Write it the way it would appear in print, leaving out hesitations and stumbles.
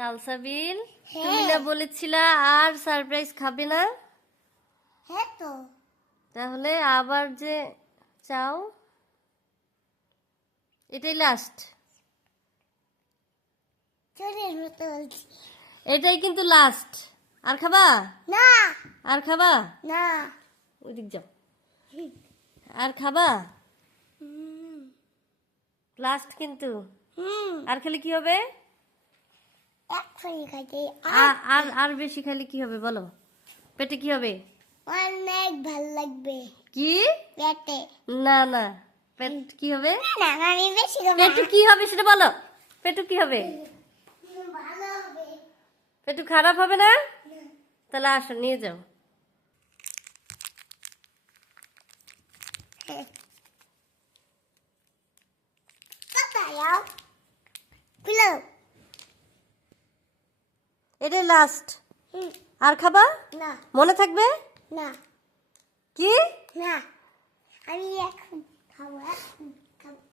সালসাবিল, হ্যাঁ। তুমি না বলেছিলা আর সারপ্রাইজ খাবে না? হ্যাঁ তো তাহলে আবার যে চাও, এটাই লাস্ট। চোরের মতো বলছি। এটাই কিন্তু লাস্ট। আর খাবা? না আর খাবা? না ওইদিক যাও। আর খাবা? লাস্ট কিন্তু। আর খেলে কি হবে? এক্ষুনি খাইতে আর আর বেশি খেলে কি হবে বলো? পেটে কি হবে? অনেক ভাল লাগবে কি? পেটে। না না, পেট কি হবে? না আমি বেশি খাবো না। পেটু কি হবে সেটা বলো। পেটু কি হবে? ভালো হবে। পেটু খারাপ হবে না? তাহলে আসো, নিয়ে যাও। কোথায় যাও? খুলো। এটাই লাস্ট। আর খাবা? না মনে থাকবে? না কি? না আমি এখন খাবো এখন খাবো।